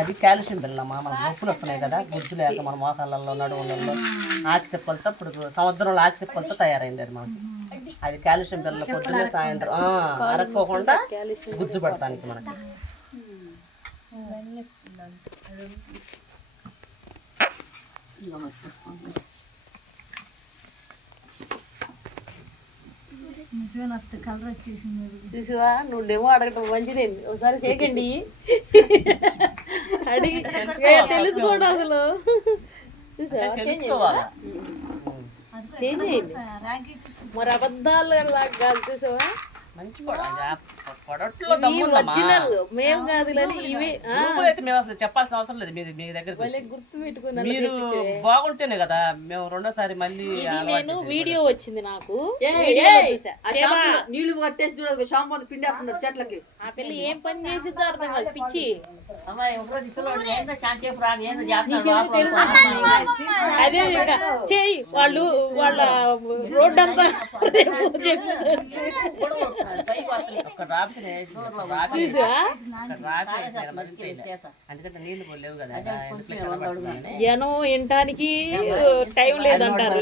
అది కాల్షియం బెల్లమ్మా. మనకు నొప్పులు వస్తున్నాయి కదా, గుజ్జు లేక మన మోకాళ్ళల్లో నడువులలో ఆకి చెప్పలతో ఇప్పుడు సముద్రంలో ఆకి చెప్పలతో తయారైంది అది మనకి. అది కాల్షియం బెల్లం పొద్దున్నే సాయంత్రం అరక్కోకుండా గుజ్జు పడటానికి మనకి. చూసావా, నువ్వు డెమో అడగటం మంచిది. ఒకసారి చేయకండి అడిగి తెలుసుకోండి అసలు. చూసావా, తెలుసుకోవాలా చేంజ్ అయింది. మరి అబద్ధాలు అలా కాదు. చూసావా, మంచి ఒరిజినల్ మేము కాదు ఇవే. అయితే మేము అసలు చెప్పాల్సిన అవసరం లేదు. మీ దగ్గర గుర్తు పెట్టుకున్నా. మీరు బాగుంటేనే కదా మేము రెండోసారి మళ్ళీ. నేను వీడియో వచ్చింది నాకు, నీళ్లు కట్టేసి చూడదు షాంపూ పిండి వస్తుంది చెట్లకి. ఆ పిల్ల ఏం పని చేసిద్దో అర్థం కాదు, పిచ్చి. అదే ఇంకా చెయ్యి వాళ్ళు వాళ్ళ రోడ్ అంతా జనం వినటానికి టైం లేదంటారు.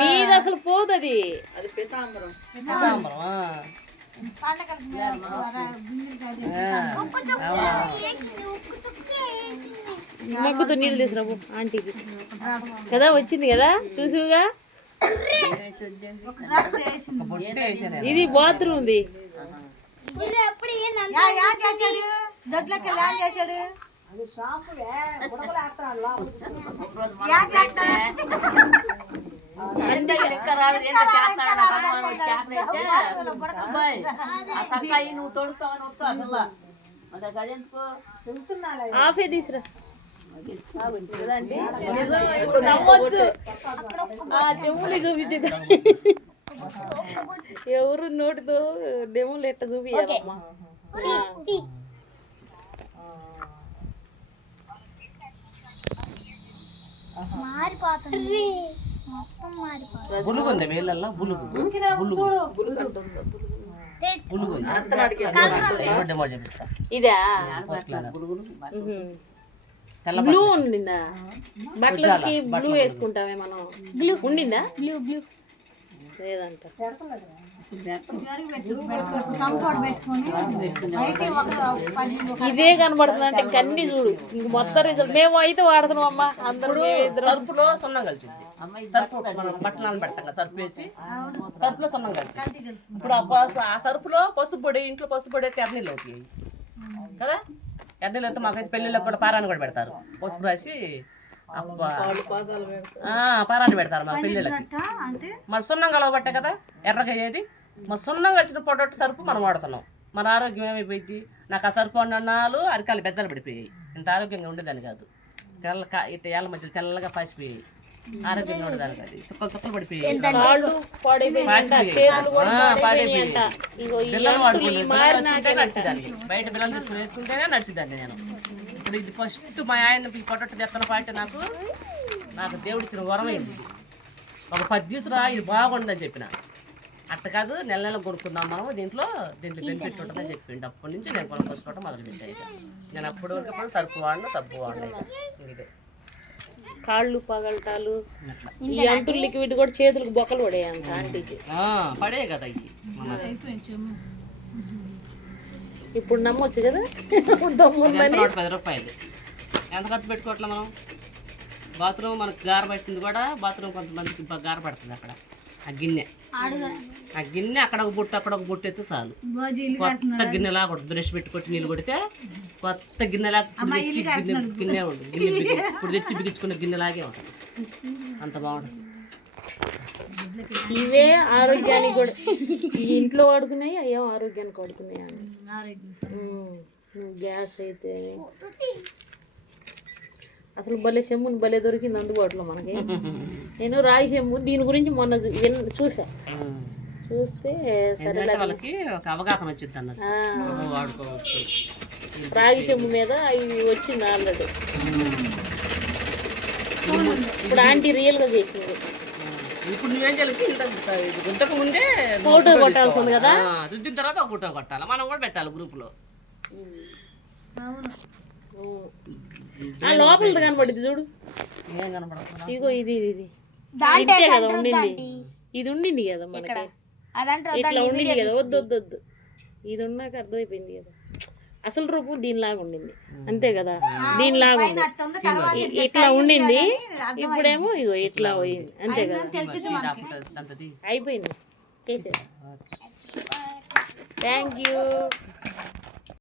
మీది అసలు పోదు అది. మగ్గుతో నీళ్ళు తీసుకురాబు ఆంటీకి కదా వచ్చింది కదా చూసుగా. ఇది బాత్రూమ్ ఉంది. నువ్వు తొడుస్తావని వస్తా ఆఫే తీసురా. చెవులు చూపించేది ఎవరు నోటితో డెమోలు ఎట్ట చూపియాలమ్మా. ఇదా బ్లూ ఉండిందా? బట్టలకి బ్లూ వేసుకుంటామే మనం. ఉండిందా? లేదంట. ఇదే కనబడుతుంది అంటే కన్నీ చూడు. ఇంక మొత్తం రిజల్ట్ మేము అయితే వాడుతున్నాం అమ్మా. అందరూ సర్పులో సున్నం కలిసింది. సర్పు బట్టలు పెడతాం కదా, సర్పు వేసి సర్పులో సున్నం కలిసింది. ఇప్పుడు ఆ సర్పులో పసుపు పొడి, ఇంట్లో పసుపు పొడి అయితే ఎర్నీళ్ళు అవుతాయి కదా. ఎర్నీళ్ళు అయితే మాకైతే పెళ్ళిళ్ళకి కూడా పారాన్ని కూడా పెడతారు. పసుపు రాసి పారాన్ని పెడతారు మా పెళ్ళిళ్ళకి. మరి సున్నం కలవబట్టే కదా ఎర్రగా అయ్యేది. మరి సున్నం కలిసిన పొడొట్టు సరుపు మనం వాడుతున్నాం. మన ఆరోగ్యం ఏమైపోయింది? నాకు ఆ సరుపు అన్నాలు అరికాలు పెద్దలు పడిపోయాయి. ఇంత ఆరోగ్యంగా ఉండేదాన్ని కాదు. ఇట్లా ఏళ్ళ మధ్యలో తెల్లగా పాసిపోయాయి. ఆరోగ్యంగా ఉండేదాన్ని కాదు. చుక్కలు చుక్కలు పడిపోయాయి. నడిచిదాన్ని బయట పిల్లలు తీసుకుని వేసుకుంటేనే నడిచిదాన్ని నేను. ఇప్పుడు ఇది ఫస్ట్ మా ఆయన పొట్టొట్టు తెస్తున్న పార్టీ నాకు దేవుడిచ్చిన వరం ఏంటి? ఒక 10 దివసరా ఇది బాగుందని చెప్పిన. అట్ట కాదు, నెల నెల కొనుక్కుందాం మనం, దీంట్లో బెనిఫిట్ ఉంటుందని చెప్పిండు. అప్పటి నుంచి నేను కొనుక్కోసుకోవడం మొదలుపెట్టాయి. నేను అప్పుడు వరకు సరుపు వాడిన ఇదే. కాళ్ళు పగలటాలు, ఈ అంటులు లిక్విడ్ కూడా చేతులకు బొక్కలు పడే అంట ఆంటీకి. పడే కదా ఇవి. ఇప్పుడు నమ్మొచ్చు కదా. 10 రూపాయలు ఎంత ఖర్చు పెట్టుకోవట్లే మనం. బాత్రూమ్ మనకు గార పట్టింది కూడా. బాత్రూమ్ కొంతమందికి గార పడుతుంది అక్కడ. ఆ గిన్నె అక్కడ ఒక బొట్టు అక్కడ ఒక బొట్టు అయితే చాలు. కొత్త గిన్నెలా కొడుతుంది. బ్రష్ పెట్టి కొట్టి నీళ్ళు కొడితే కొత్త గిన్నెలా గిన్నె ఉంటుంది. ఇప్పుడు తెచ్చి బిగించుకున్న గిన్నెలాగే ఉంటుంది. అంత బాగుంటుంది. ఇవే ఆరోగ్యానికి కూడా ఈ ఇంట్లో వాడుకున్నాయి. అయ్యో ఆరోగ్యానికి వాడుకున్నాయి. గ్యాస్ అయితే అసలు భలే చెమ్ముని భలే దొరికింది అందుబాటులో మనకి. నేను రాగి చెమ్ము దీని గురించి మొన్న చూసా. చూస్తే సరే వాళ్ళకి ఒక అవగాహన వచ్చింది అన్నది వాడుకోవచ్చు. రాగి చెమ్ము మీద ఇవి వచ్చింది ఆల్రెడీ. ఇప్పుడు ఆంటీ రియల్గా చేసింది. ఇప్పుడు నువ్వేం చేయాలి ఇది రుద్దక ముందే ఫోటో కొట్టాల్సింది కదా? రుద్దిన తర్వాత ఒక ఫోటో కొట్టాలి, మనం కూడా పెట్టాలి గ్రూప్లో. ఆ లోపలది కనబడింది చూడు. ఏం కనపడుతుందా? ఇదిగో ఇది ఇది ఇది ఇంతే కదా ఉండింది. ఇది ఉండింది కదా మనకి, ఇట్లా ఉండింది కదా. వద్దు వద్దు వద్దు, ఇది ఉన్నాక అర్థమైపోయింది కదా. అసలు రూపం దీనిలాగా ఉండింది అంతే కదా, దీనిలాగా ఉంది. ఇట్లా ఉండింది, ఇప్పుడేమో ఇగో ఇట్లా పోయింది అంతే కదా. అయిపోయింది, చేసేది. Thank you.